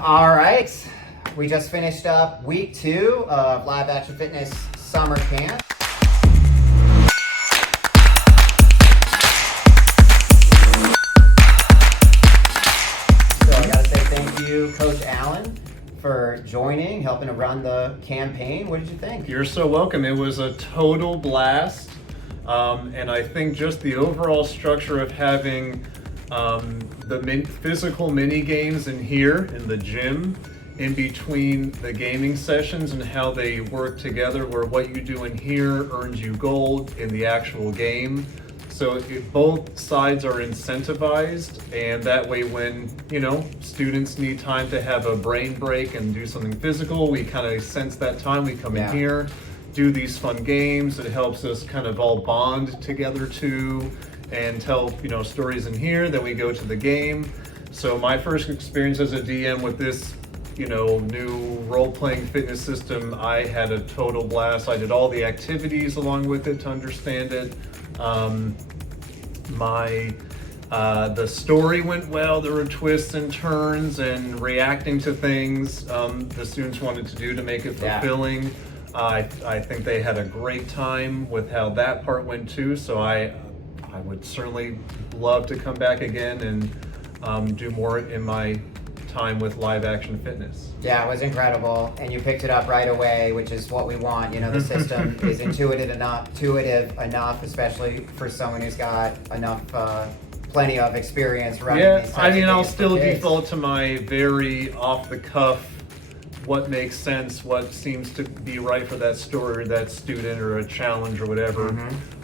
All right. We just finished up week 2 of Live Action Fitness Summer Camp. So I gotta say thank you, Coach Alan, for joining, helping to run the campaign. What did you think? You're so welcome. It was a total blast. And I think just the overall structure of having the physical mini games in here in the gym in between the gaming sessions and how they work together, where what you do in here earns you gold in the actual game. So both sides are incentivized, and that way when, students need time to have a brain break and do something physical, we kind of sense that time, we come in here, do these fun games. It helps us kind of all bond together too and tell, stories in here. Then we go to the game. So my first experience as a DM with this, new role-playing fitness system, I had a total blast. I did all the activities along with it to understand it. The story went well. There were twists and turns and reacting to things the students wanted to do to make it fulfilling. I think they had a great time with how that part went too. So I would certainly love to come back again and do more in my time with Live Action Fitness. Yeah, it was incredible, and you picked it up right away, which is what we want. The system is intuitive enough, especially for someone who's got plenty of experience running these types of I'll games still for kids. default to my very off-the-cuff, what makes sense, what seems to be right for that story or that student or a challenge or whatever.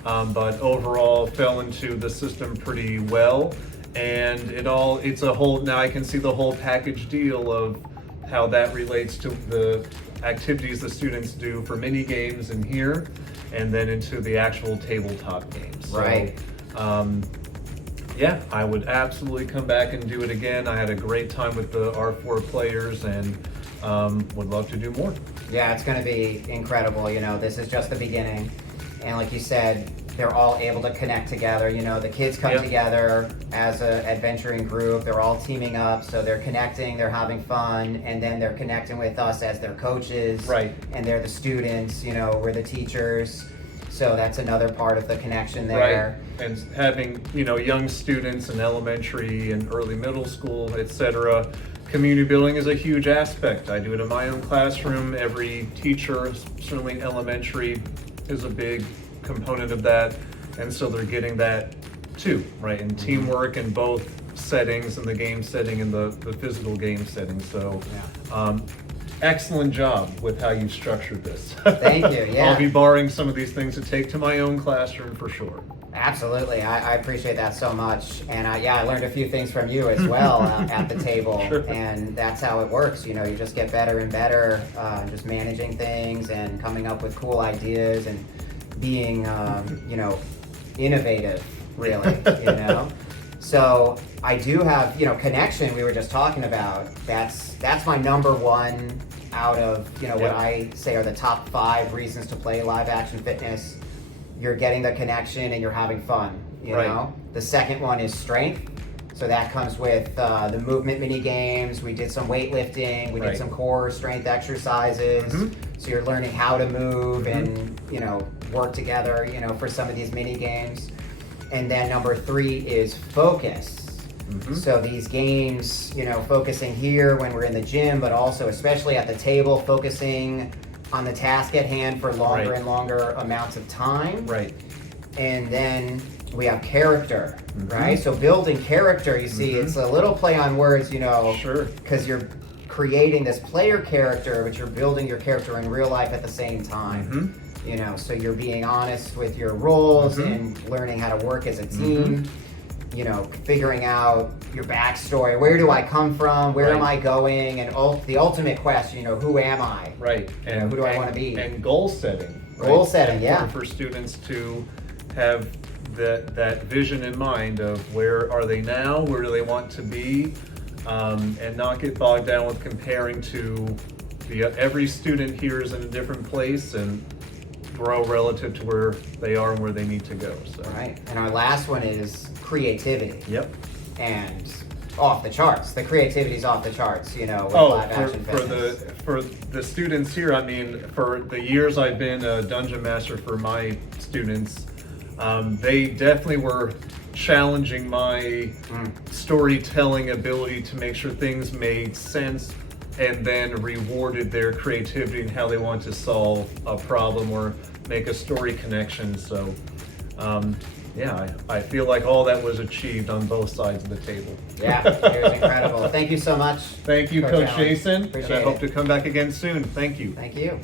But overall, fell into the system pretty well. And now I can see the whole package deal of how that relates to the activities the students do for mini games in here, and then into the actual tabletop games. Right. So, I would absolutely come back and do it again. I had a great time with the R4 players and would love to do more. Yeah, it's going to be incredible. This is just the beginning. And like you said, they're all able to connect together. The kids come together as an adventuring group. They're all teaming up, so they're connecting, they're having fun, and then they're connecting with us as their coaches. Right. And they're the students, we're the teachers. So that's another part of the connection there. Right. And having, young students in elementary and early middle school, etc., community building is a huge aspect. I do it in my own classroom. Every teacher, certainly elementary, is a big component of that, and so they're getting that too, right? And teamwork in both settings, in the game setting and the physical game setting. So excellent job with how you structured this. Thank you. Yeah, I'll be borrowing some of these things to take to my own classroom for sure. Absolutely. I appreciate that so much. And I learned a few things from you as well at the table. Sure. And that's how it works. You just get better and better, just managing things and coming up with cool ideas and being, innovative, really, So I do have, connection we were just talking about. That's my number one out of, what I say are the top 5 reasons to play Live Action Fitness. You're getting the connection and you're having fun, you know? The second one is strength. So that comes with the movement mini games. We did some weightlifting. We did some core strength exercises. So you're learning how to move and, work together, for some of these mini games. And then number 3 is focus. So these games, focusing here when we're in the gym, but also especially at the table, focusing on the task at hand for longer and longer amounts of time. Right. And then we have character, right? So building character, you see, it's a little play on words, Sure. because you're creating this player character, but you're building your character in real life at the same time. So you're being honest with your roles and learning how to work as a team. Figuring out your backstory. Where do I come from? Where am I going? And the ultimate question, who am I? Right. And who do I want to be? And goal setting. Goal setting, For students to have that vision in mind of where are they now, where do they want to be, and not get bogged down with comparing to every student here is in a different place and grow relative to where they are and where they need to go. So. Right. And our last one is creativity. Yep. And off the charts. The creativity's off the charts, with Oh, live action fitness. for the students here, I mean, for the years I've been a dungeon master for my students, they definitely were challenging my storytelling ability to make sure things made sense, and then rewarded their creativity and how they want to solve a problem or make a story connection. So, yeah, I feel like all that was achieved on both sides of the table. Yeah, it was incredible. Thank you so much. Thank you, Coach Alan. Jason, Appreciate and I hope it. to come back again soon. Thank you. Thank you.